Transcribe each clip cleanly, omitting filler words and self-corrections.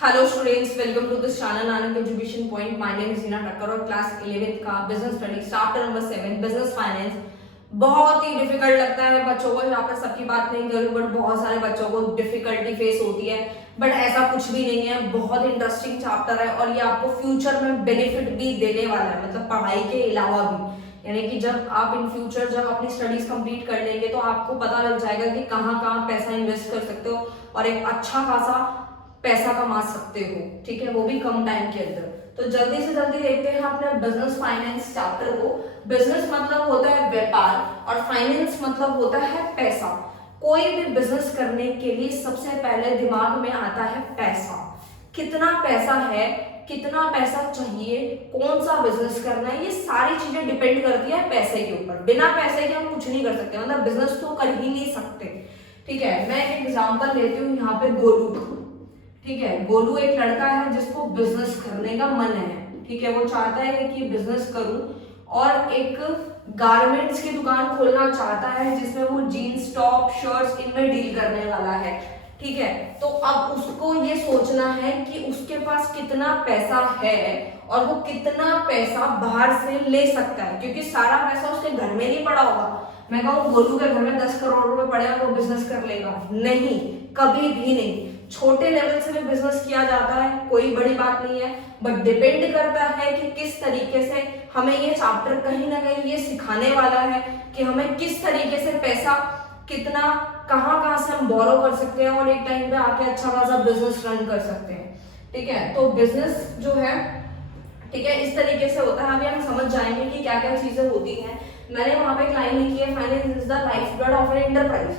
Hello students, welcome to this channel Nanak education point. My name is Heena Takkar और class 11th का business study chapter number 7 business finance बहुत ही difficult लगता है बच्चों को। यहाँ पर सबकी बात नहीं करूँ बट बहुत सारे बच्चों को डिफिकल्टी फेस होती है, बट ऐसा कुछ भी नहीं है। बहुत इंटरेस्टिंग चैप्टर है और ये आपको फ्यूचर में बेनिफिट भी देने वाला है, मतलब पढ़ाई के अलावा भी। यानी कि जब आप इन फ्यूचर जब अपनी स्टडीज कंप्लीट कर लेंगे तो आपको पता लग जाएगा कि कहाँ कहाँ पैसा इन्वेस्ट कर सकते हो और एक अच्छा खासा पैसा कमा सकते हो, ठीक है, वो भी कम टाइम के अंदर। तो जल्दी से जल्दी देखते हैं अपने बिजनेस फाइनेंस चैप्टर को। बिजनेस मतलब होता है व्यापार और फाइनेंस मतलब होता है पैसा। कोई भी बिजनेस करने के लिए सबसे पहले दिमाग में आता है पैसा। कितना पैसा है, कितना पैसा चाहिए, कौन सा बिजनेस करना है, ये सारी चीजें डिपेंड करती है पैसे के ऊपर। बिना पैसे के हम कुछ नहीं कर सकते, मतलब बिजनेस तो कर ही नहीं सकते। ठीक है, मैं एक एग्जांपल लेती हूँ यहाँ पे गोलू। ठीक है, गोलू एक लड़का है जिसको बिजनेस करने का मन है। ठीक है, वो चाहता है कि बिजनेस करूं और एक गारमेंट्स की दुकान खोलना चाहता है जिसमें वो जीन्स टॉप शर्ट्स इनमें डील करने वाला है। ठीक है, तो अब उसको ये सोचना है कि उसके पास कितना पैसा है और वो कितना पैसा बाहर से ले सकता है, क्योंकि सारा पैसा उसके घर में नहीं पड़ा होगा। मैं कहूँ गोलू के घर में 10 करोड़ रुपए पड़े और वो बिजनेस कर लेगा? नहीं, कभी भी नहीं। छोटे लेवल से भी बिजनेस किया जाता है, कोई बड़ी बात नहीं है, बट डिपेंड करता है कि किस तरीके से हमें ये चैप्टर कहीं ना कहीं ये सिखाने वाला है कि हमें किस तरीके से पैसा कितना कहाँ से हम बोरो कर सकते हैं और एक टाइम पे आके अच्छा खासा बिजनेस रन कर सकते हैं। ठीक है, तो बिजनेस जो है, ठीक है, इस तरीके से होता है। अभी हम समझ जाएंगे कि क्या क्या चीजें होती हैं। मैंने वहां पे एक लाइन लिखी है, finance is the life blood of an enterprise.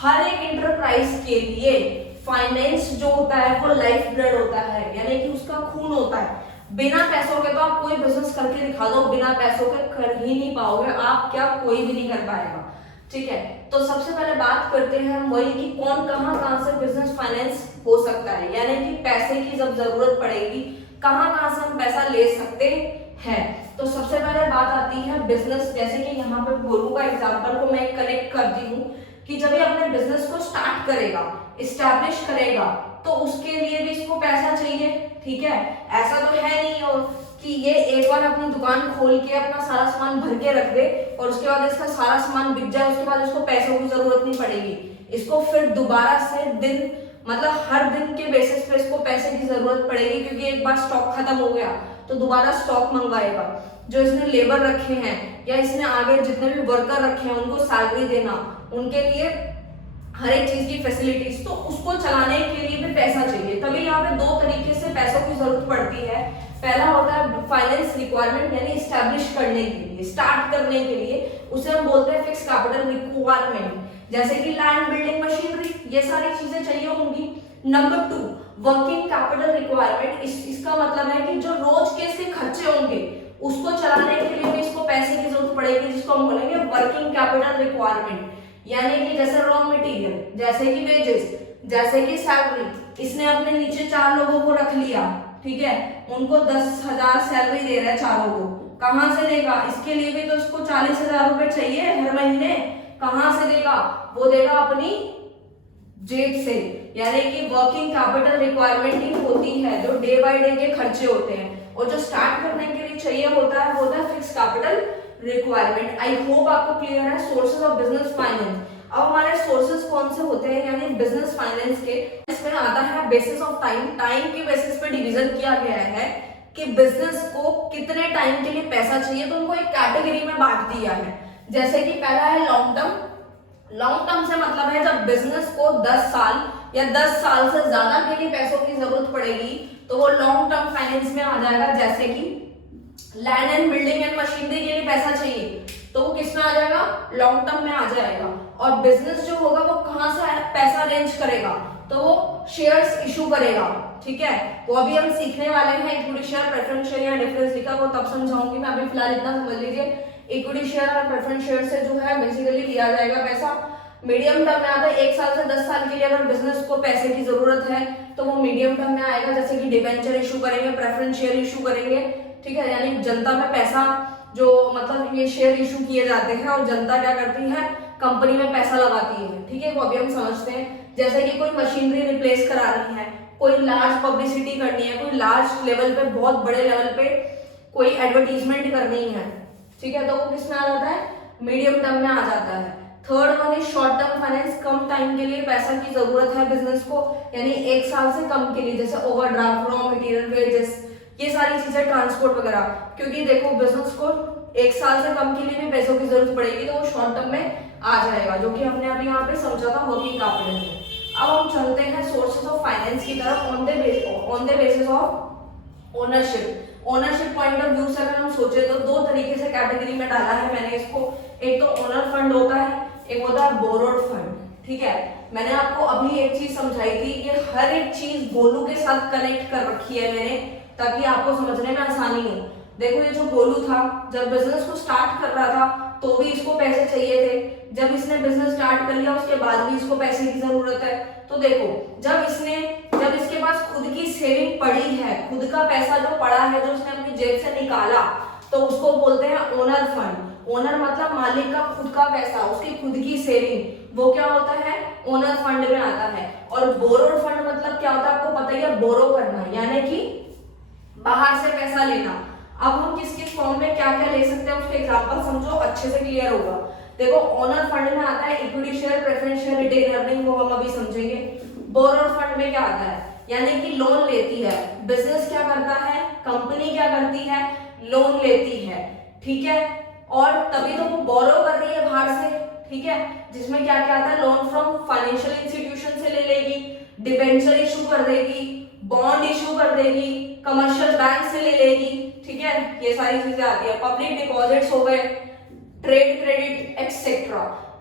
हर एक एंटरप्राइज के लिए फाइनेंस जो होता है वो लाइफ ब्लड होता है, यानी कि उसका खून होता है। बिना पैसों के तो आप कोई बिजनेस करके दिखा दो, बिना पैसों के कर ही नहीं पाओगे आप, क्या कोई भी नहीं कर पाएगा। ठीक है, तो सबसे पहले बात करते हैं हम वही कि कौन कहाँ से बिजनेस फाइनेंस हो सकता है, यानी कि पैसे की जब जरूरत पड़ेगी कहाँ से हम पैसा ले सकते हैं। तो सबसे पहले बात आती है बिजनेस, जैसे कि यहाँ पे गोलू का एग्जांपल को मैं कनेक्ट करती हूँ कि जब ये अपने बिजनेस को स्टार्ट करेगा, इस्टेब्लिश करेगा, तो उसके लिए भी इसको पैसा चाहिए। ठीक है, ऐसा तो है नहीं हो कि ये एक बार अपनी दुकान खोल के अपना सारा सामान भर के रख दे और उसके बाद इसका सारा सामान बिक जाए, उसके बाद इसको पैसों की जरूरत नहीं पड़ेगी। इसको फिर दोबारा से दिन, मतलब हर दिन के बेसिस पे इसको पैसे की जरूरत पड़ेगी, क्योंकि एक बार स्टॉक खत्म हो गया तो दोबारा स्टॉक मंगवाएगा। जो इसने लेबर रखे हैं या इसने आगे जितने भी वर्कर रखे हैं उनको सैलरी देना, उनके लिए हर एक चीज की फैसिलिटीज, तो उसको चलाने के लिए भी पैसा चाहिए। तभी यहाँ पे दो तरीके से पैसों की जरूरत पड़ती है। पहला होता है फाइनेंस रिक्वायरमेंट, यानी स्टैब्लिश करने के लिए, स्टार्ट करने के लिए, उसे हम बोलते हैं फिक्स कैपिटल रिक्वायरमेंट, जैसे कि लैंड बिल्डिंग मशीनरी, ये सारी चीजें चाहिए होंगी। नंबर 2 वर्किंग कैपिटल रिक्वायरमेंट, इसका मतलब है कि जो रोज के इसके खर्चे होंगे उसको चलाने के लिए भी इसको पैसे की जरूरत पड़ेगी, जिसको हम बोलेंगे वर्किंग कैपिटल रिक्वायरमेंट। यानी कि जैसे रॉ मटेरियल, जैसे कि वेजेस, जैसे कि सैलरी, इसने अपने नीचे 4 लोगों को रख लिया, ठीक है, उनको 10,000 सैलरी दे रहा है चारों को, कहां से देगा? इसके लिए भी तो इसको 40,000 रुपए चाहिए हर महीने, कहां से देगा? वो देगा अपनी जेब से। यानी कि वर्किंग कैपिटल रिक्वायरमेंट ही होती है जो डे बाय डे के खर्चे होते हैं, और जो स्टार्ट करने के लिए चाहिए होता है वो होता है fix capital requirement. I hope आपको क्लियर है सोर्सेज ऑफ बिजनेस फाइनेंस। अब हमारे सोर्सेज कौन से होते हैं, यानी बिजनेस फाइनेंस के, इसमें आता है बेसिस ऑफ टाइम। टाइम के बेसिस पे डिवीजन किया गया है कि बिजनेस को कितने टाइम के लिए पैसा चाहिए, तो उनको एक कैटेगरी में बांट दिया है। जैसे कि पहला है लॉन्ग टर्म। लॉन्ग टर्म से मतलब है जब बिजनेस को 10 साल या 10 साल से ज्यादा के लिए पैसों की जरूरत पड़ेगी तो वो लॉन्ग टर्म फाइनेंस में आ जाएगा। जैसे कि land and building and machinery के लिए पैसा चाहिए तो वो किस में आ जाएगा? लॉन्ग टर्म में आ जाएगा। और बिजनेस जो होगा वो कहां से पैसा अरेंज करेगा? तो वो शेयर्स इशू करेगा। ठीक है, वो अभी हम सीखने वाले हैं, इक्विटी शेयर, प्रेफरेंस शेयर या डिफरेंस लिखा वो तब समझाऊंगी मैं, अभी फिलहाल इतना समझ लीजिए। इक्विटी शेयर और प्रेफरेंस शेयर से जो है बेसिकली लिया जाएगा पैसा। मीडियम टर्म में आता है 1 साल से 10 साल के लिए अगर बिजनेस को पैसे की जरूरत है तो वो मीडियम टर्म में आएगा, जैसे कि डिबेंचर इशू करेंगे, प्रेफरेंस शेयर इशू करेंगे। ठीक है, यानी जनता में पैसा जो, मतलब ये शेयर इशू किए जाते हैं और जनता क्या करती है? कंपनी में पैसा लगाती है। ठीक है, वो अभी हम समझते हैं। जैसे कि कोई मशीनरी रिप्लेस करानी है, कोई लार्ज पब्लिसिटी करनी है, कोई लार्ज लेवल पे, बहुत बड़े लेवल पे कोई एडवर्टीजमेंट करनी है, ठीक है, तो वो किस में आ जाता है, मीडियम टर्म में आ जाता है। Third one is short term finance, come time के लिए पैसा की जरूरत है बिजनेस को, यानी 1 साल से कम के लिए, जैसे ओवरड्राफ्ट, रॉ मटेरियल, वेजेस, ये सारी चीजें, ट्रांसपोर्ट वगैरह, क्योंकि देखो बिजनेस को 1 साल से कम के लिए भी पैसों की जरूरत पड़ेगी, तो वो शॉर्ट टर्म में आ जाएगा, जो कि हमने अभी यहाँ पे समझा था वर्किंग कैपिटल में। अब हम चलते हैं सोर्सेस ऑफ फाइनेंस की तरफ on the basis of ownership. Ownership point of view से अगर हम सोचे तो 2 तरीके से कैटेगरी में डाला है मैंने इसको। एक तो ओनर फंड होता है, एक होता है बोरोड फंड, ठीक है। मैंने आपको अभी एक चीज समझाई थी कि हर एक चीज गोलू के साथ कनेक्ट कर रखी है मैंने, ताकि आपको समझने में आसानी हो। देखो ये जो गोलू था, जब बिजनेस को स्टार्ट कर रहा था तो भी इसको पैसे चाहिए थे, जब इसने बिजनेस स्टार्ट कर लिया उसके बाद भी इसको पैसे की जरूरत है। तो देखो जब इसके पास खुद की सेविंग पड़ी है, खुद का पैसा जो पड़ा है, जो उसने अपनी जेब से निकाला, तो उसको बोलते हैं ओनर फंड। ओनर मतलब मालिक का खुद का पैसा, उसकी खुद की सेविंग, वो क्या होता है, ओनर फंड में आता है। और बोरोड फंड मतलब क्या होता है, आपको पता ही है, बोरो करना, यानी कि बाहर से पैसा लेना। अब हम किस किस फॉर्म में क्या क्या ले सकते हैं उसके एग्जांपल समझो, अच्छे से क्लियर होगा। देखो ओनर फंड में आता है equity share, preference share, retain earning, वो हम अभी समझेंगे। बोरोड फंड में क्या आता है, यानी कि लोन लेती है बिजनेस, क्या करता है, कंपनी क्या करती है, लोन लेती है, ठीक है, और तभी तो वो बोरो कर रही है बाहर से, ठीक है, जिसमें क्या क्या आता है, लोन फ्रॉम फाइनेंशियल इंस्टीट्यूशन से ले लेगी, डिबेंचर इशू कर देगी, बॉन्ड इशू कर देगी, कमर्शियल बैंक से ले लेगी, ठीक है, ये सारी चीजें आती है। पब्लिक डिपॉजिट्स हो गए, ट्रेड क्रेडिट एक्सेट्रा,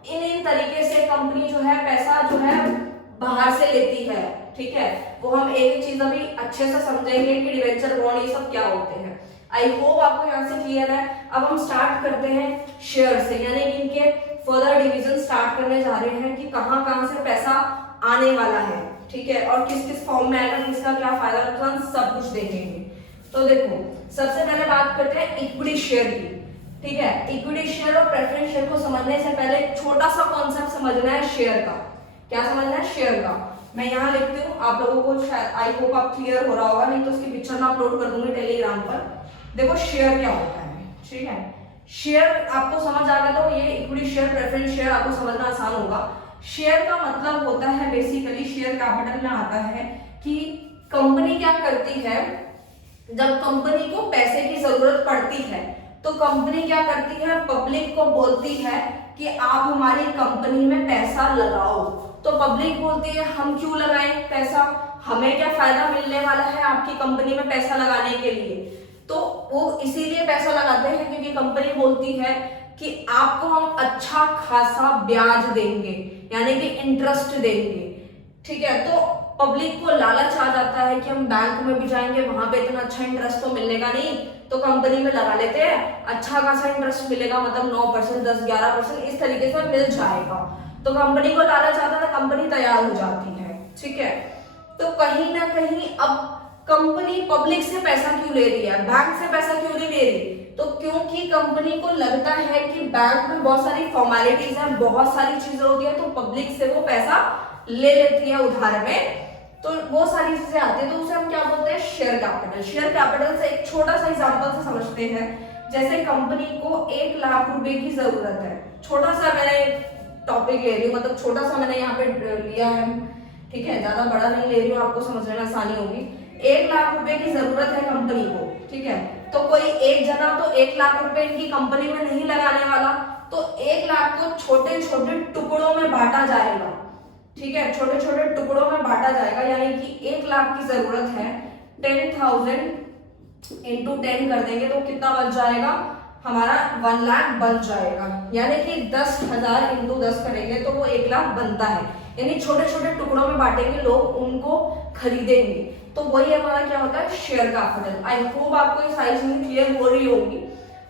इन तरीके से कंपनी जो है पैसा जो है बाहर से लेती है, ठीक है। वो हम एक चीज अभी अच्छे से समझेंगे कि डिबेंचर, बॉन्ड, ये सब क्या होते हैं। आई होप आपको यहाँ से क्लियर है। अब हम स्टार्ट करते हैं शेयर से, यानी कि इनके फर्दर डिवीजन स्टार्ट करने जा रहे हैं कि कहाँ कहाँ से पैसा आने वाला है, ठीक है, और किस किस फॉर्म में आएगा, किसका क्या फायदा नुकसान, सब कुछ देखेंगे। तो देखो सबसे पहले बात करते हैं इक्विटी शेयर की, ठीक है। इक्विटी शेयर और प्रेफरेंस शेयर को समझने से पहले एक छोटा सा कॉन्सेप्ट समझना है शेयर का। क्या समझना है, शेयर का। मैं यहाँ लिखती हूँ, आप लोगों को शायद आई होप आप क्लियर हो रहा होगा, नहीं तो उसकी पिक्चर मैं अपलोड कर दूंगी टेलीग्राम पर। देखो शेयर क्या होता है, ठीक है, शेयर आपको समझ आ गया तो ये इक्विटी शेयर, प्रेफरेंस शेयर आपको समझना आसान होगा। शेयर का मतलब होता है बेसिकली, शेयर कैपिटल में आता है कि कंपनी क्या करती है, जब कंपनी को पैसे की जरूरत पड़ती है तो कंपनी क्या करती है, पब्लिक को बोलती है कि आप हमारी कंपनी में पैसा लगाओ। तो पब्लिक बोलती है हम क्यों लगाएं पैसा, हमें क्या फायदा मिलने वाला है आपकी कंपनी में पैसा लगाने के लिए। तो वो इसीलिए पैसा लगाते हैं क्योंकि कंपनी बोलती है कि आपको हम अच्छा खासा ब्याज देंगे, यानी कि इंटरेस्ट देंगे, ठीक है। तो पब्लिक को लालच आ जाता है कि हम बैंक में भी जाएंगे, वहां पे इतना अच्छा इंटरेस्ट तो मिलेगा नहीं, तो कंपनी में लगा लेते हैं, अच्छा खासा इंटरेस्ट मिलेगा, मतलब 9%, 10, 11% इस तरीके से मिल जाएगा। तो कंपनी को लालच आता है, कंपनी तैयार हो जाती है, ठीक है। तो कहीं ना कहीं अब कंपनी पब्लिक से पैसा क्यों ले रही है, बैंक से पैसा क्यों नहीं ले रही, तो क्योंकि कंपनी को लगता है कि बैंक में बहुत सारी फॉर्मेलिटीज है, बहुत सारी चीजें होती है, तो पब्लिक से वो पैसा ले लेती है उधार में, तो वो सारी चीजें आती है, तो उसे हम क्या बोलते हैं, शेयर कैपिटल। शेयर कैपिटल से एक छोटा सा एग्जांपल से समझते हैं। जैसे कंपनी को 1 लाख रुपए की जरूरत है, छोटा सा मैंने टॉपिक ले रही हूँ, मतलब छोटा सा मैंने यहाँ पे लिया है, ठीक है, ज्यादा बड़ा नहीं ले रही हूँ, आपको समझने में आसानी होगी। 1 लाख रुपए की जरूरत है कंपनी को, ठीक है, तो कोई एक जना तो 1 लाख रुपए इनकी कंपनी में नहीं लगाने वाला, तो 1 लाख को छोटे छोटे टुकड़ों में बांटा जाएगा, ठीक है, छोटे छोटे टुकड़ों में बांटा जाएगा, यानी कि 1 लाख की जरूरत है, 10,000 इंटू 10 कर देंगे तो कितना बच जाएगा हमारा, 1 लाख बन जाएगा, यानी कि 10,000 इंटू 10 करेंगे तो वो 1 लाख बनता है, यानी छोटे छोटे टुकड़ों में बांटेंगे, लोग उनको खरीदेंगे, तो वही हमारा क्या होता है, शेयर कैपिटल। आई होप आपको ये सारी चीजें क्लियर हो रही होगी।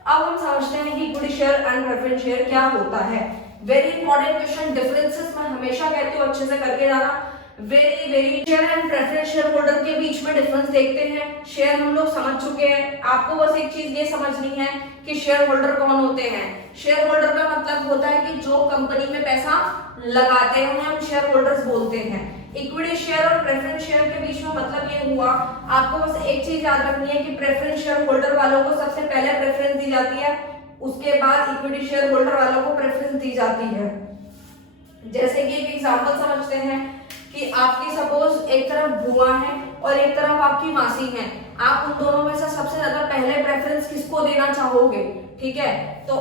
अब हम समझते हैं कि equity share and preference share क्या होता है। वेरी इंपॉर्टेंट क्वेश्चन, डिफरेंसेस मैं हमेशा कहती हूँ अच्छे से करके जाना। Very share and preference share holder के बीच में डिफरेंस देखते हैं। शेयर हम लोग समझ चुके हैं, आपको बस एक चीज ये समझनी है कि शेयर होल्डर कौन होते हैं। शेयर होल्डर का मतलब होता है कि जो कंपनी में पैसा लगाते हैं उन्हें हम शेयर होल्डर्स बोलते हैं। इक्विटी शेयर और प्रेफरेंस शेयर के बीच में मतलब ये हुआ, आपको बस एक चीज याद रखनी है कि प्रेफरेंस शेयर होल्डर वालों को सबसे पहले प्रेफरेंस दी जाती है, उसके बाद इक्विटी शेयर होल्डर वालों को प्रेफरेंस दी जाती है। जैसे कि एक एग्जांपल समझते हैं कि आपकी सपोज एक तरफ बुआ है और एक तरफ आपकी मासी है, आप उन दोनों में से सबसे ज्यादा पहले प्रेफरेंस किसको देना चाहोगे, ठीक है। तो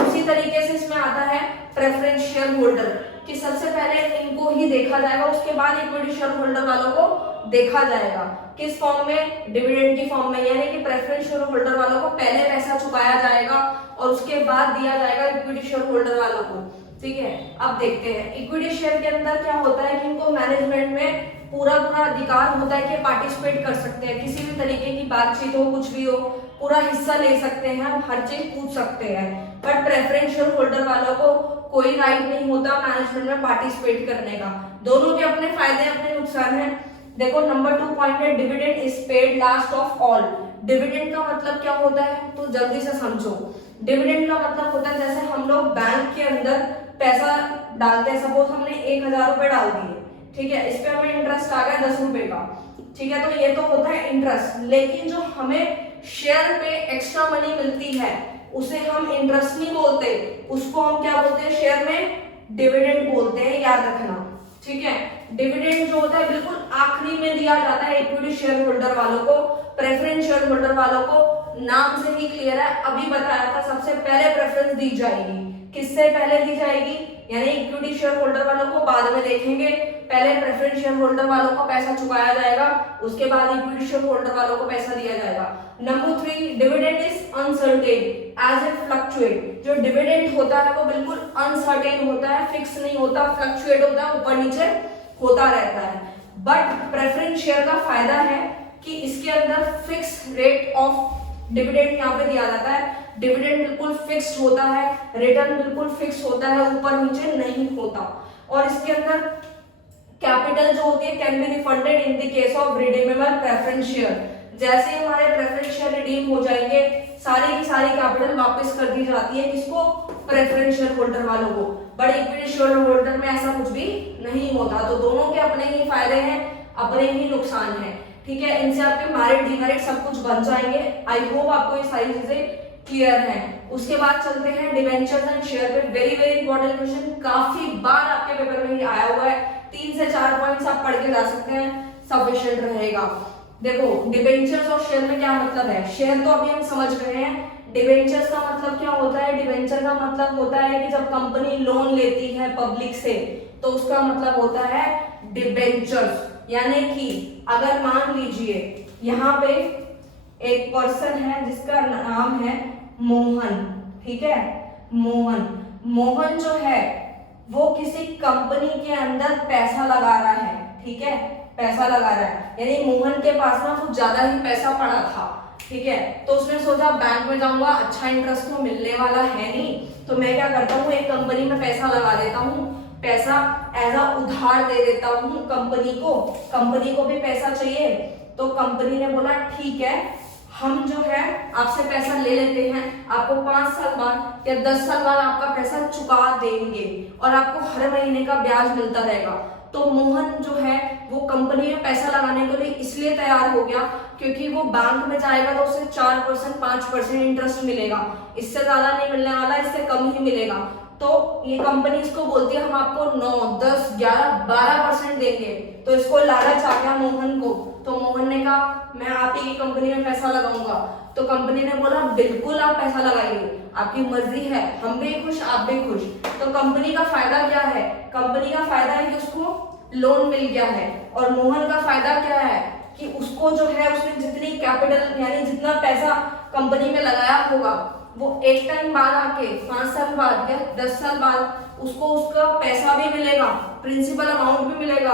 उसी तरीके से इसमें आता है प्रेफरेंस शेयर होल्डर कि सबसे पहले इनको ही देखा जाएगा, उसके बाद इक्विटी शेयर होल्डर वालों को देखा जाएगा। किस फॉर्म में, डिविडेंड की फॉर्म में, यानी कि प्रेफरेंस शेयर होल्डर वालों को पहले पैसा चुकाया जाएगा और उसके बाद दिया जाएगा इक्विटी शेयर होल्डर वालों को, ठीक है। अब देखते हैं इक्विटी शेयर के अंदर क्या होता है कि इनको मैनेजमेंट में पूरा अधिकार होता है कि पार्टिसिपेट कर सकते हैं, किसी भी तरीके की बातचीत हो, कुछ भी हो, पूरा हिस्सा ले सकते हैं, हर चीज पूछ सकते हैं। बट प्रेफरेंस शेयर होल्डर वालों को कोई राइट नहीं होता मैनेजमेंट में पार्टिसिपेट करने का। दोनों के अपने फायदे अपने नुकसान हैं। देखो नंबर 2 पॉइंट है dividend is paid last of all. Dividend का मतलब क्या होता है तो जल्दी से समझो। डिविडेंड का मतलब होता है जैसे हम लोग बैंक के अंदर पैसा डालते हैं, सपोज हमने 1000 रुपए डाल दिए, ठीक है, इस पे हमें इंटरेस्ट आ गया 10 रुपए का, ठीक है, तो ये तो होता है इंटरेस्ट। लेकिन जो हमें शेयर पे एक्स्ट्रा मनी मिलती है उसे हम इंटरेस्ट नहीं बोलते, उसको हम क्या बोलते हैं शेयर में डिविडेंड बोलते हैं, याद रखना, ठीक है। डिविडेंड जो होता है बिल्कुल आखिरी में दिया जाता है इक्विटी शेयर होल्डर वालों को, प्रेफरेंस शेयर होल्डर वालों को नाम से ही क्लियर है, अभी बताया था सबसे पहले प्रेफरेंस दी जाएगी। किससे पहले दी जाएगी, यानी इक्विटी शेयर होल्डर वालों को बाद में देखेंगे, पहले प्रेफरेंस शेयर होल्डर वालों को पैसा चुकाया जाएगा, उसके बाद इक्विटी शेयर होल्डर वालों को पैसा दिया जाएगा। Number 3 dividend is uncertain as it fluctuate. जो डिविडेंड होता है वो बिल्कुल अनसर्टेन होता है, फिक्स नहीं होता, फ्लक्चुएट होता है, ऊपर नीचे होता रहता है। बट प्रेफरेंस शेयर का फायदा है कि इसके अंदर फिक्स रेट ऑफ डिविडेंड यहाँ पे दिया जाता है, डिविडेंड बिल्कुल फिक्स्ड होता है, रिटर्न बिल्कुल फिक्स होता है, ऊपर नीचे नहीं होता। और इसके अंदर कैपिटल जो होती है can be refunded in the case of redeemable preference share. जैसे हमारे प्रेफरेंस शेयर रिडीम हो जाएंगे, सारी की सारी कैपिटल वापस कर दी जाती है किसको, प्रेफरेंस शेयर होल्डर वालों को। बट इक्विटी शेयर होल्डर में ऐसा कुछ भी नहीं होता। तो दोनों के अपने ही फायदे हैं, अपने ही नुकसान हैं, ठीक है। इनसे आपके मेरिट डिमेरिट सब कुछ बन जाएंगे। आई होप आपको ये सारी चीजें क्लियर है। उसके बाद चलते हैं डिवेंचर्स एंड शेयर पे। वेरी वेरी इंपॉर्टेंट क्वेश्चन, काफी बार आपके पेपर में ही आया हुआ है, 3 से 4 पॉइंट्स आप पढ़ के जा सकते हैं, सफिशिएंट रहेगा। देखो डिवेंचर्स और शेयर में क्या मतलब है, शेयर तो अभी हम समझ गए हैं, डिवेंचर्स का मतलब क्या होता है, डिवेंचर का मतलब होता है कि जब कंपनी लोन लेती है पब्लिक से तो उसका मतलब होता है डिवेंचर्स। यानी कि अगर मान लीजिए यहाँ पे एक पर्सन है जिसका नाम है मोहन, ठीक है, मोहन जो है वो किसी कंपनी के अंदर पैसा लगा रहा है, ठीक है, पैसा लगा रहा है, यानी मोहन के पास ना कुछ ज्यादा ही पैसा पड़ा था, ठीक है। तो उसने सोचा बैंक में जाऊंगा, अच्छा इंटरेस्ट तो मिलने वाला है नहीं, तो मैं क्या करता हूँ एक कंपनी में पैसा लगा देता हूँ, पैसा एज अ उधार दे देता हूँ कंपनी को भी पैसा चाहिए। तो कंपनी ने बोला ठीक है, हम जो है आपसे पैसा ले लेते हैं, आपको 5 साल बाद या 10 साल बाद आपका पैसा चुका देंगे और आपको हर महीने का ब्याज मिलता रहेगा। तो मोहन जो है वो कंपनी में पैसा लगाने के लिए इसलिए तैयार हो गया क्योंकि वो बैंक में जाएगा तो उसे 4% 5% इंटरेस्ट मिलेगा, इससे ज्यादा नहीं मिलने वाला, इससे कम ही मिलेगा। तो ये कंपनी इसको बोलती है हम आपको 9, 10, 11, 12% देंगे। तो इसको लालच आ गया मोहन को, तो मोहन ने कहा मैं आप ही की कंपनी में पैसा लगाऊंगा। तो कंपनी ने बोला बिल्कुल आप पैसा लगाइए, आपकी मर्जी है, हम भी खुश आप भी खुश। तो कंपनी का फायदा क्या है, कंपनी का फायदा है कि उसको लोन मिल गया है, और मोहन का फायदा क्या है कि उसको जो है उसने जितनी कैपिटल यानी जितना पैसा कंपनी में लगाया होगा वो एक टाइम बाद आके 5 साल बाद या 10 साल बाद उसको उसका पैसा भी मिलेगा, प्रिंसिपल अमाउंट भी मिलेगा,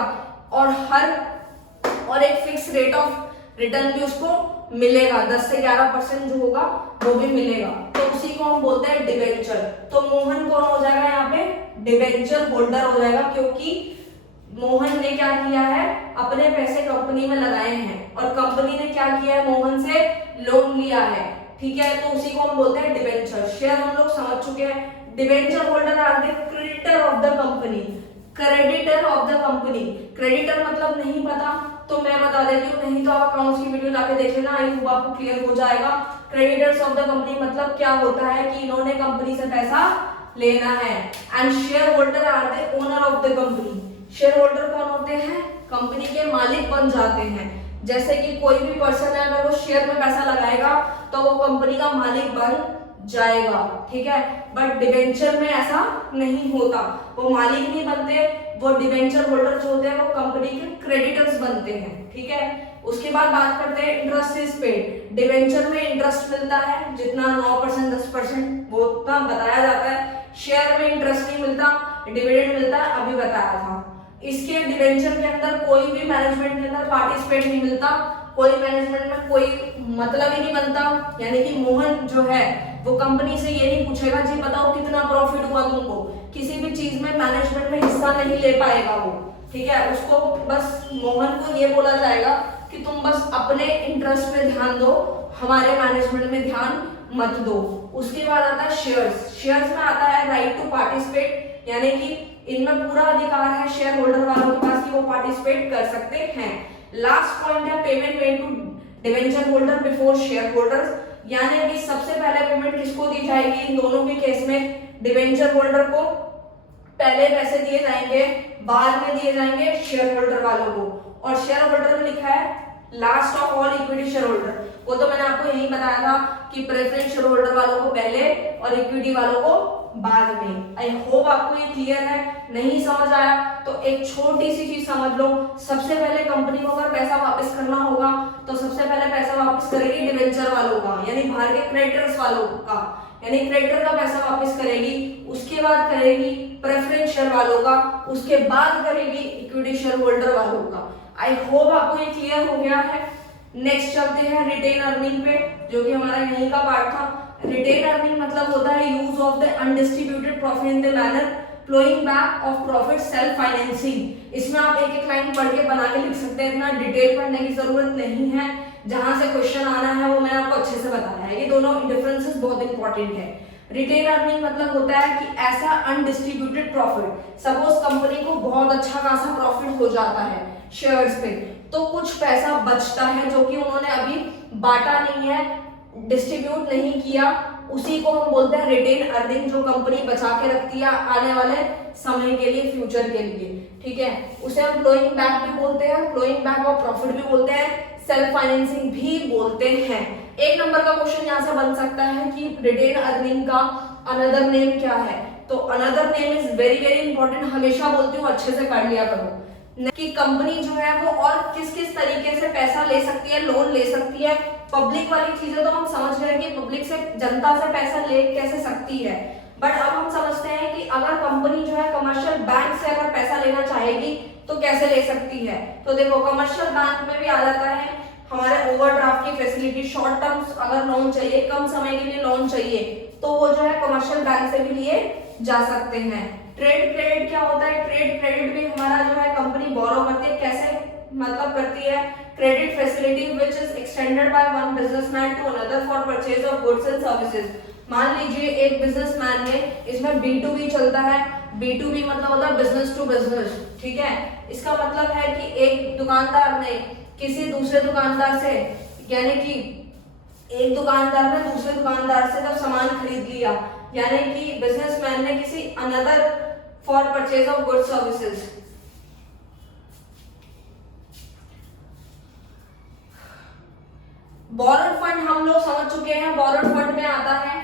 और एक फिक्स रेट ऑफ रिटर्न भी उसको मिलेगा, 10 से 11% जो होगा वो भी मिलेगा। तो उसी को हम बोलते हैं डिवेंचर। तो मोहन कौन हो जाएगा यहाँ पे, डिवेंचर होल्डर हो जाएगा, क्योंकि मोहन ने क्या किया है अपने पैसे कंपनी में लगाए हैं और कंपनी ने क्या किया है मोहन से लोन लिया है, ठीक है। तो उसी को हम बोलते हैं डिवेंचर। शेयर हम लोग समझ चुके हैं, debenture holder are the creditor of the company. Creditor of the company. Creditor मतलब नहीं पता तो मैं बता देती हूँ, नहीं तो आप अकाउंट्स की वीडियो जाके देख लेना, आई होप आपको क्लियर हो जाएगा। क्रेडिटर्स ऑफ द कंपनी मतलब क्या होता है कि इन्होंने कंपनी से पैसा लेना है। And share holder are the owner of the company. Share holder कौन होते हैं? कंपनी के मालिक बन जाते हैं। जैसे कि कोई भी पर्सन है, अगर वो शेयर में पैसा लगाएगा तो वो कंपनी का मालिक बन जाएगा, ठीक है। बट डिवेंचर में ऐसा नहीं होता, वो मालिक नहीं बनते, वो डिवेंचर होल्डर जो होते हैं वो कंपनी के क्रेडिटर्स बनते हैं, ठीक है। उसके बाद बात करते हैं इंटरेस्ट इज पेड। डिवेंचर में इंटरेस्ट मिलता है, जितना 9% 10% वो उतना बताया जाता है। शेयर में इंटरेस्ट नहीं मिलता, डिविडेंड मिलता है, अभी बताया था। इसके डिवेंचर के अंदर कोई भी मैनेजमेंट के अंदर पार्टिसिपेट नहीं मिलता, कोई मैनेजमेंट में कोई मतलब ही नहीं बनता। यानी कि मोहन जो है वो कंपनी से ये नहीं पूछेगा जी बताओ कितना प्रॉफिट हुआ तुमको, किसी भी चीज में मैनेजमेंट में हिस्सा नहीं ले पाएगा वो, ठीक है। उसको बस मोहन को ये बोला जाएगा कि तुम बस अपने इंटरेस्ट में ध्यान दो, हमारे मैनेजमेंट में ध्यान मत दो। उसके बाद आता है शेयर्स। शेयर्स में आता है राइट टू पार्टिसिपेट, यानी कि इनमें पूरा अधिकार है शेयर होल्डर वालों के पास कि वो पार्टिसिपेट कर सकते हैं। लास्ट पॉइंट है payment made to debenture holder before share holders, यानी कि सबसे पहले पेमेंट किसको दी जाएगी? इन दोनों के केस में डिवेंचर होल्डर को पहले पैसे दिए जाएंगे, बाद में दिए जाएंगे शेयर होल्डर वालों को। और शेयर होल्डर में लिखा है last of all equity share holder, वो तो मैंने आपको यही बताया था कि प्रेफरेंस शेयर होल्डर वालों को पहले और इक्विटी वालों को बाद में। आई होप आपको ये क्लियर है। नहीं समझ आया तो एक छोटी सी चीज समझ लो, सबसे पहले कंपनी को अगर पैसा वापस करना होगा तो सबसे पहले पैसा वापस करेगी डिवेंचर वालों का, यानी बाहर के क्रेडिटर्स वालों का, यानी क्रेडिटर का पैसा वापस करेगी। उसके बाद करेगी प्रेफरेंस शेयर वालों का, उसके बाद करेगी इक्विटी शेयर होल्डर वालों का। आई होप आपको ये क्लियर हो गया है। नेक्स्ट चलते हैं रिटेन अर्निंग पे, जो कि हमारा यहीं का पार्ट था। रिटेन अर्निंग मतलब होता है use of the undistributed profit in the manner flowing back of profit self financing. इसमें आप एक एक लाइन पढ़ के बना के लिख सकते हैं, इतना डिटेल पढ़ने की जरूरत नहीं है। जहां से क्वेश्चन आना है वो मैंने आपको अच्छे से बताया है, ये दोनों डिफरेंसेस बहुत इंपॉर्टेंट है। रिटेन अर्निंग मतलब होता है कि ऐसा अनडिस्ट्रीब्यूटेड प्रॉफिट, सपोज कंपनी को बहुत अच्छा खासा प्रॉफिट हो जाता है शेयर्स पे, तो कुछ पैसा बचता है जो कि उन्होंने अभी बांटा नहीं है, डिस्ट्रीब्यूट नहीं किया, उसी को हम बोलते हैं रिटेन अर्निंग, जो कंपनी बचा के रखती है आने वाले समय के लिए, फ्यूचर के लिए, ठीक है। उसे हम फ्लोइंग बैक भी बोलते हैं, फ्लोइंग बैक ऑफ प्रॉफिट भी बोलते हैं, सेल्फ फाइनेंसिंग भी बोलते हैं। एक नंबर का क्वेश्चन यहाँ से बन सकता है कि रिटेन अर्निंग का अनदर नेम क्या है, तो another name is very very important, हमेशा बोलती हूँ अच्छे से कर लिया करो कि कंपनी जो है वो और किस किस तरीके से पैसा ले सकती है, लोन ले सकती है। पब्लिक वाली चीजें तो हम समझ गए कि पब्लिक से, जनता से पैसा ले कैसे सकती है, बट अब हम समझते हैं कि अगर कंपनी जो है कमर्शियल बैंक से अगर पैसा लेना चाहेगी तो कैसे ले सकती है। तो देखो कमर्शियल बैंक में भी आ जाता है हमारे ओवरड्राफ्ट की फैसिलिटी, शॉर्ट टर्म अगर लोन चाहिए, कम समय के लिए लोन चाहिए, तो वो जो है कमर्शियल बैंक से भी लिए जा सकते हैं। ट्रेड क्रेडिट क्या होता है? ट्रेड क्रेडिट भी हमारा जो है कंपनी बोरो करती है, कैसे मतलब करती है? Credit facility which is extended by one businessman to another for purchase of goods and services. मान लीजिए एक बिजनेसमैन है, इसमें B2B चलता है, B2B मतलब होता है बिजनेस टू बिजनेस, ठीक है। इसका मतलब है कि एक दुकानदार ने किसी दूसरे दुकानदार से, यानी कि एक दुकानदार ने दूसरे दुकानदार से जब सामान खरीद लिया, यानी कि बिजनेसमैन ने किसी another for purchase of goods services. Borrowed fund हम लोग समझ चुके हैं, बोरोड फंड में आता है,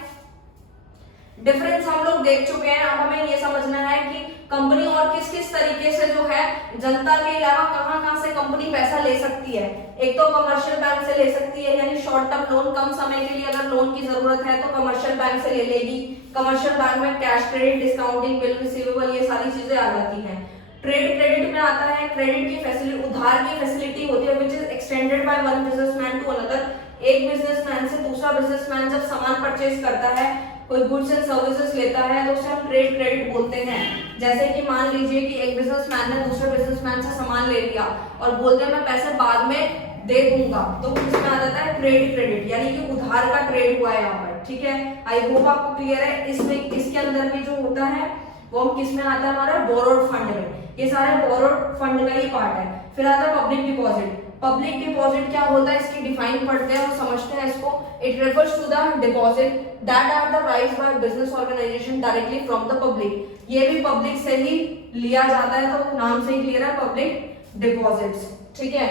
डिफरेंस हम लोग देख चुके हैं। अब हमें ये समझना है कि कंपनी और किस किस तरीके से जो है जनता के अलावा कहां से कंपनी पैसा ले सकती है। एक तो कमर्शियल बैंक से ले सकती है, यानी शॉर्ट टर्म लोन, कम समय के लिए अगर लोन की जरूरत है तो कमर्शियल बैंक से ले लेगी। कमर्शियल बैंक में cash credit, discounting, bill receivable, ये सारी चीजें आ जाती हैं। ट्रेड क्रेडिट में आता है क्रेडिट की फैसिलिटी, उधार की फैसिलिटी होती है which is extended by one businessman to another. एक बिजनेसमैन से दूसरा बिजनेसमैन जब सामान परचेज करता है, कोई गुड्स एंड सर्विसेज लेता है, तो उसे हम ट्रेड क्रेडिट बोलते हैं। जैसे कि मान लीजिए कि एक बिजनेसमैन ने दूसरे बिजनेसमैन से सामान ले लिया और बोलते हैं मैं पैसे बाद में दे दूंगा, तो इसमें आ जाता है ट्रेड क्रेडिट, यानी कि उधार का ट्रेड हुआ है यहाँ पर, ठीक है। आई होप आपको क्लियर है। इसमें इसके अंदर भी जो होता है वो किस में आता है? हमारा बोरोड फंड में। ये सारे बोरोड फंड का ही पार्ट है। फिर आता है पब्लिक डिपॉजिट। पब्लिक डिपॉजिट क्या होता है, इसकी डिफाइन पढ़ते हैं और समझते हैं इसको। It refers to the deposit that are the raise by business organisation directly from the public. ये भी पब्लिक से ही लिया जाता है, तो नाम से ही क्लियर है, पब्लिक डिपॉजिट्स। ठीक है,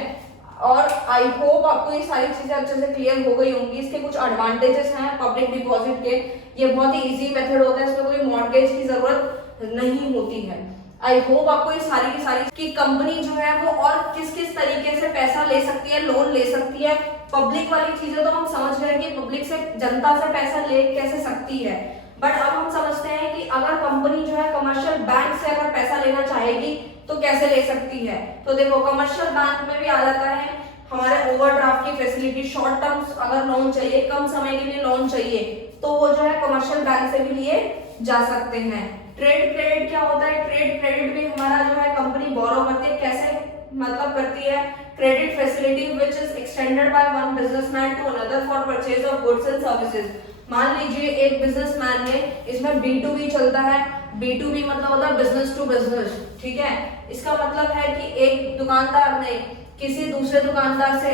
और आई होप आपको ये सारी चीजें अच्छे से क्लियर हो गई होंगी। इसके कुछ एडवांटेजेस हैं पब्लिक डिपॉजिट के। ये बहुत ही इजी मेथड होता है, इसमें कोई मॉर्गेज की जरूरत नहीं होती है। आई होप आपको ये सारी की सारी कि कंपनी जो है वो और किस किस तरीके से पैसा ले सकती है, लोन ले सकती है। पब्लिक वाली चीजें तो हम समझ गए कि पब्लिक से, जनता से पैसा ले कैसे सकती है, बट अब हम समझते हैं कि अगर कंपनी जो है कमर्शियल बैंक से अगर पैसा लेना चाहेगी तो कैसे ले सकती है। तो देखो, कमर्शियल बैंक में भी आ जाता है हमारे ओवरड्राफ्ट की फैसिलिटी। शॉर्ट टर्म अगर लोन चाहिए, कम समय के लिए लोन चाहिए, तो वो जो है कमर्शियल बैंक से भी लिए जा सकते हैं। ट्रेड क्रेडिट क्या होता है, ट्रेड क्रेडिट भी हमारा जो है कंपनी बोरो करती है। कैसे मतलब करती है, credit facility which is extended by one businessman to another for purchase of goods and services. मान लीजिए एक बिजनेसमैन है, इसमें B2B चलता है। B2B मतलब होता है बिजनेस टू बिजनेस। ठीक है, इसका मतलब है कि एक दुकानदार ने किसी दूसरे दुकानदार से,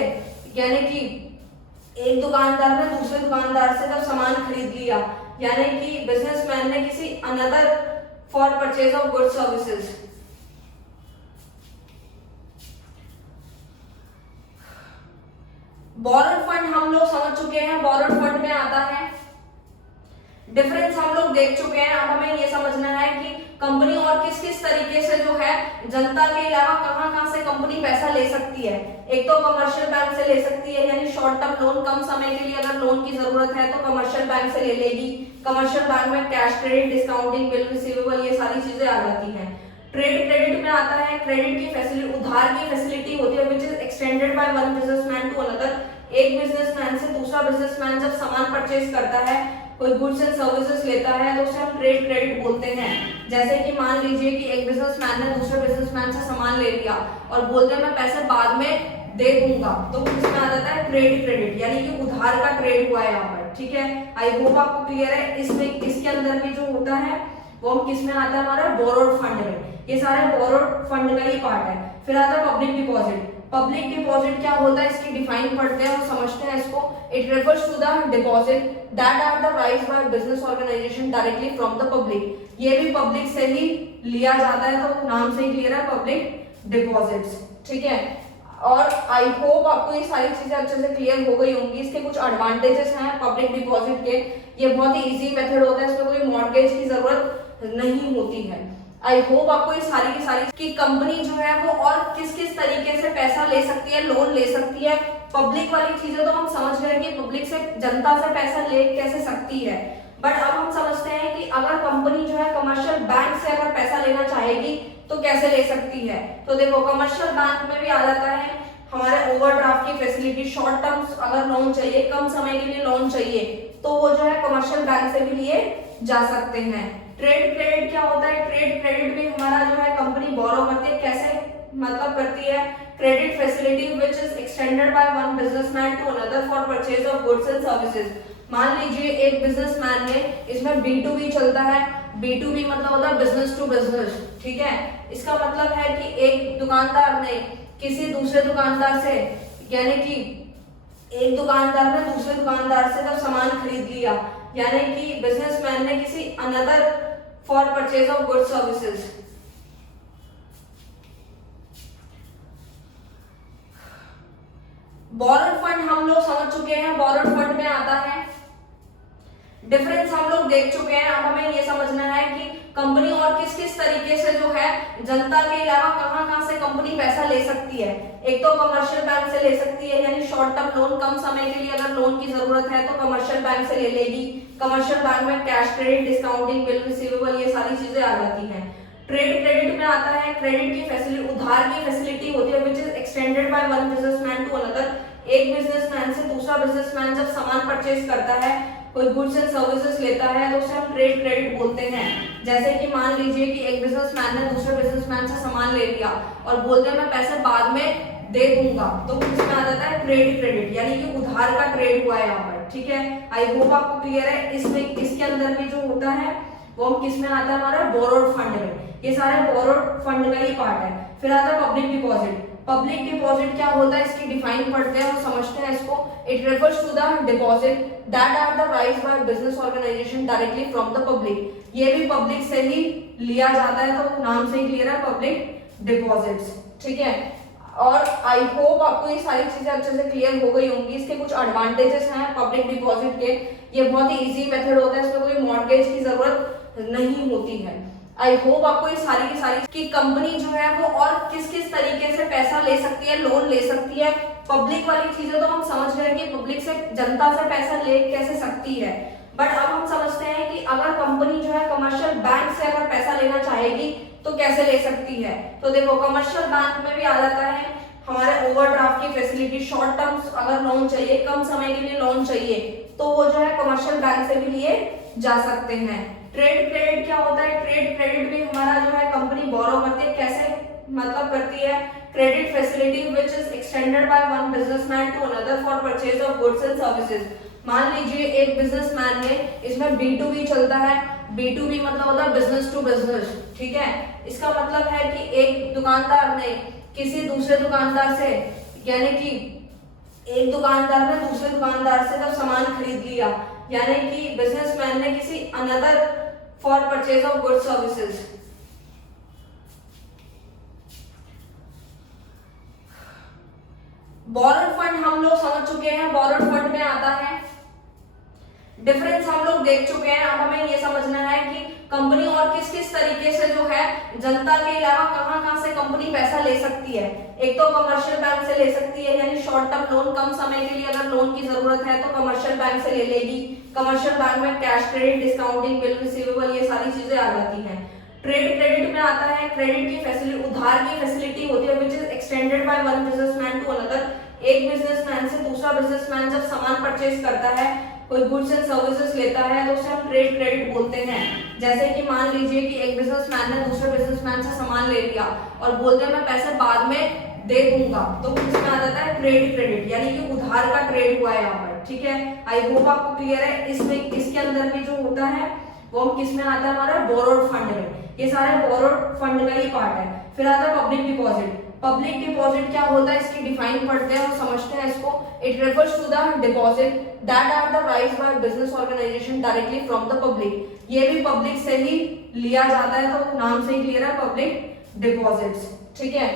यानी कि एक दुकानदार ने दूसरे दुकानदार से जब सामान खरीद लिया, यानी कि बिजनेसमैन ने किसी another for purchase of goods services. Borrowed fund हम लोग समझ चुके हैं, बोरोड फंड में आता है। डिफरेंस हम लोग देख चुके हैं। अब हमें ये समझना है कि कंपनी और किस किस तरीके से जो है जनता के अलावा कहां से कंपनी पैसा ले सकती है। एक तो कमर्शियल बैंक से ले सकती है, यानी शॉर्ट टर्म लोन, कम समय के लिए अगर लोन की जरूरत है तो कमर्शियल बैंक से ले लेगी। कमर्शियल बैंक में cash credit, discounting, bill receivable, ये सारी चीजें आ जाती हैं। ट्रेड क्रेडिट में आता है क्रेडिट की फैसिलिटी, उधार की फैसिलिटी होती है which is extended by one businessman to another. एक बिजनेसमैन से दूसरा बिजनेसमैन जब सामान परचेज करता है, कोई गुड्स एंड सर्विसेज लेता है, तो उसे हम ट्रेड क्रेडिट बोलते हैं। जैसे कि मान लीजिए कि एक बिजनेसमैन ने दूसरे बिजनेसमैन से सामान ले लिया और बोलते हैं मैं पैसे बाद में दे दूंगा, तो इसमें आ जाता है ट्रेड क्रेडिट, यानी कि उधार का ट्रेड हुआ है यहाँ पर। ठीक है, आई होप आपको क्लियर है। इसमें इसके अंदर भी जो होता है वो हम किस में आता है, हमारा बोरोड फंड में। ये सारे बोरोड फंड का ही पार्ट है। फिर आता है पब्लिक डिपॉजिट। पब्लिक डिपॉजिट क्या होता है, इसकी डिफाइन पढ़ते हैं और समझते हैं इसको। It refers to the deposit that are the raise by business organisation directly from the public. ये भी पब्लिक से ही लिया जाता है, तो नाम से ही क्लियर है, पब्लिक डिपॉजिट्स। ठीक है, और आई होप आपको ये सारी चीजें अच्छे से क्लियर हो गई होंगी। इसके कुछ एडवांटेजेस हैं पब्लिक डिपॉजिट के। ये बहुत ही इजी मेथड होता है, इसमें कोई मॉर्गेज की जरूरत नहीं होती है। आई होप आपको ये सारी की सारी कि कंपनी जो है वो और किस किस तरीके से पैसा ले सकती है, लोन ले सकती है। पब्लिक वाली चीजें तो हम समझ गए कि पब्लिक से, जनता से पैसा ले कैसे सकती है, बट अब हम समझते हैं कि अगर कंपनी जो है कमर्शियल बैंक से अगर पैसा लेना चाहेगी तो कैसे ले सकती है। तो देखो, कमर्शियल बैंक में भी आ जाता है हमारे ओवरड्राफ्ट की फैसिलिटी। शॉर्ट टर्म अगर लोन चाहिए, कम समय के लिए लोन चाहिए, तो वो जो है कमर्शियल बैंक से भी लिए जा सकते हैं। ट्रेड क्रेडिट क्या होता है, ट्रेड क्रेडिट भी हमारा जो है कंपनी बोरो करती है। कैसे मतलब करती है, credit facility which is extended by one businessman to another for purchase of goods and services. मान लीजिए एक बिजनेसमैन है, इसमें B2B चलता है। B2B मतलब होता है बिजनेस टू बिजनेस। ठीक है, इसका मतलब है कि एक दुकानदार ने किसी दूसरे दुकानदार से, यानी कि एक दुकानदार ने दूसरे दुकानदार से जब सामान खरीद लिया, यानी कि बिजनेसमैन ने किसी another for purchase of goods services. Borrowed fund हम लोग समझ चुके हैं, बोरोड फंड में आता है। डिफरेंस हम लोग देख चुके हैं। अब हमें ये समझना है कि कंपनी और किस किस तरीके से जो है जनता के अलावा कहां से कंपनी पैसा ले सकती है। एक तो कमर्शियल बैंक से ले सकती है, यानी शॉर्ट टर्म लोन, कम समय के लिए अगर लोन की जरूरत है तो कमर्शियल बैंक से ले लेगी। कमर्शियल बैंक में cash credit, discounting, bill receivable, ये सारी चीजें आ जाती हैं। ट्रेड क्रेडिट में आता है क्रेडिट की फैसिलिटी, उधार की फैसिलिटी होती है which is extended by one businessman to another. एक बिजनेसमैन से दूसरा बिजनेसमैन जब सामान परचेज करता है, कोई गुड्स एंड सर्विसेज लेता है, तो उसे हम ट्रेड क्रेडिट बोलते हैं। जैसे कि मान लीजिए कि एक बिजनेसमैन ने दूसरे बिजनेसमैन से सामान ले लिया और बोलते हैं मैं पैसे बाद में दे दूंगा, तो इसमें आ जाता है ट्रेड क्रेडिट, यानी कि उधार का ट्रेड हुआ है यहाँ पर। ठीक है, आई होप आपको क्लियर है। इसमें इसके अंदर भी जो होता है वो हम किस में आता है हमारा बोरोड फंड में। ये सारे बोरोड फंड का ही पार्ट है। फिर आता है पब्लिक डिपॉजिट। पब्लिक डिपॉजिट क्या होता है इसकी डिफाइन पढ़ते हैं और समझते हैं इसको। It refers to the deposit that are the raise by business organisation directly from the public. ये भी पब्लिक से ही लिया जाता है, तो नाम से ही क्लियर है, पब्लिक डिपॉजिट्स। ठीक है, और आई होप आपको ये सारी चीजें अच्छे से क्लियर हो गई होंगी। इसके कुछ एडवांटेजेस हैं पब्लिक डिपॉजिट के। ये बहुत ही इजी मेथड होता है, इसमें कोई मॉर्गेज की जरूरत नहीं होती है। आई होप आपको ये सारी की सारी कि कंपनी जो है वो और किस किस तरीके से पैसा ले सकती है, लोन ले सकती है। पब्लिक वाली चीजें तो हम समझ रहे हैं कि पब्लिक से, जनता से पैसा ले कैसे सकती है, बट अब हम समझते हैं कि अगर कंपनी जो है कमर्शियल बैंक से अगर पैसा लेना चाहेगी तो कैसे ले सकती है। तो देखो कमर्शियल बैंक में भी आ जाता है हमारे ओवरड्राफ्ट की फैसिलिटी। शॉर्ट टर्म अगर लोन चाहिए, कम समय के लिए लोन चाहिए, तो वो जो है कमर्शियल बैंक से भी लिए जा सकते हैं। ट्रेड क्रेडिट क्या होता है? ट्रेड क्रेडिट भी हमारा जो है कंपनी बोरो करती है। कैसे मतलब करती है? Credit facility which is extended by one businessman to another for purchase of goods and services. मान लीजिए एक बिजनेसमैन ने, इसमें B2B चलता है। B2B मतलब होता है बिजनेस टू बिजनेस। ठीक है, इसका मतलब है कि एक दुकानदार ने किसी दूसरे दुकानदार से, यानी कि एक दुकानदार ने दूसरे दुकानदार से जब सामान खरीद लिया, यानी कि बिजनेसमैन ने किसी another for purchase of goods services. Borrowed fund हम लोग समझ चुके हैं, बोरोड फंड में आता है। डिफरेंस हम लोग देख चुके हैं। अब हमें ये समझना है कि कंपनी और किस किस तरीके से जो है जनता के अलावा कहां से कंपनी पैसा ले सकती है। एक तो कमर्शियल बैंक से ले सकती है, यानी शॉर्ट टर्म लोन, कम समय के लिए अगर लोन की जरूरत है तो कमर्शियल बैंक से ले लेगी। कमर्शियल बैंक में cash credit, discounting, bill receivable, ये सारी चीजें आ जाती हैं। ट्रेड क्रेडिट में आता है क्रेडिट की फैसिलिटी, उधार की फैसिलिटी होती है which is extended by one businessman to another. एक बिजनेसमैन से दूसरा बिजनेसमैन जब सामान परचेज करता है, कोई गुड्स एंड सर्विसेज लेता है, तो उसे हम ट्रेड क्रेडिट बोलते हैं। जैसे कि मान लीजिए कि एक बिजनेसमैन ने दूसरे बिजनेसमैन से सामान ले लिया और बोलते हैं मैं पैसे बाद में दे दूंगा, तो इसमें आ जाता है ट्रेड क्रेडिट, यानी कि उधार का ट्रेड हुआ है यहाँ पर। ठीक है, आई होप आपको क्लियर है। इसमें इसके अंदर भी जो होता है वो हम किस में आता है हमारा बोरोड फंड में। ये सारे बोरोड फंड का ही पार्ट है। फिर आता है पब्लिक डिपॉजिट। पब्लिक डिपॉजिट क्या होता है इसकी डिफाइन पढ़ते हैं और समझते हैं इसको। It refers to the deposit that are the raise by business organisation directly from the public. ये भी पब्लिक से ही लिया जाता है, तो नाम से ही क्लियर है, पब्लिक डिपॉजिट्स। ठीक है,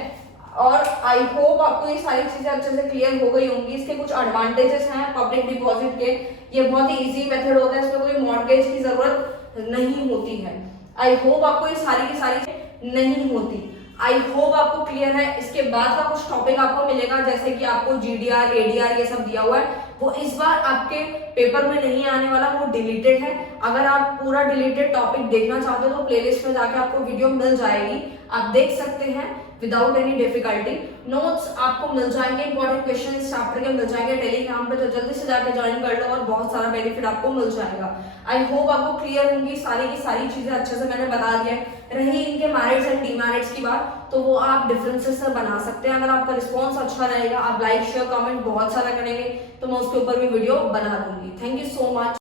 और आई होप आपको ये सारी चीजें अच्छे से क्लियर हो गई होंगी। इसके कुछ एडवांटेजेस हैं पब्लिक डिपॉजिट के। ये बहुत ही इजी मेथड होता है, इसमें कोई मॉर्गेज की जरूरत नहीं होती है। आई होप आपको ये सारी की सारी नहीं होती। आई होप आपको क्लियर है। इसके बाद का कुछ टॉपिक आपको मिलेगा, जैसे कि आपको GDR, ADR ये सब दिया हुआ है, वो इस बार आपके पेपर में नहीं आने वाला, वो डिलीटेड है। अगर आप पूरा डिलीटेड टॉपिक देखना चाहते हो तो प्लेलिस्ट में जाके आपको वीडियो मिल जाएगी, आप देख सकते हैं विदाउट एनी डिफिकल्टी। नोट्स आपको मिल जाएंगे, इंपॉर्टेंट क्वेश्चन इस चैप्टर के मिल जाएंगे टेलीग्राम पे, तो जल्दी से जाके ज्वाइन कर लो और बहुत सारा बेनिफिट आपको मिल जाएगा। आई होप आपको क्लियर होंगी सारी की सारी चीजें, अच्छे से मैंने बता दिया है। रही इनके मैरिट्स एंड डीमेरिट्स की बात, तो वो आप डिफरेंसेस से बना सकते हैं। अगर आपका रिस्पॉन्स अच्छा रहेगा, आप लाइक शेयर कमेंट बहुत सारा करेंगे, तो मैं उसके ऊपर भी वीडियो बना दूंगी। Thank you so much.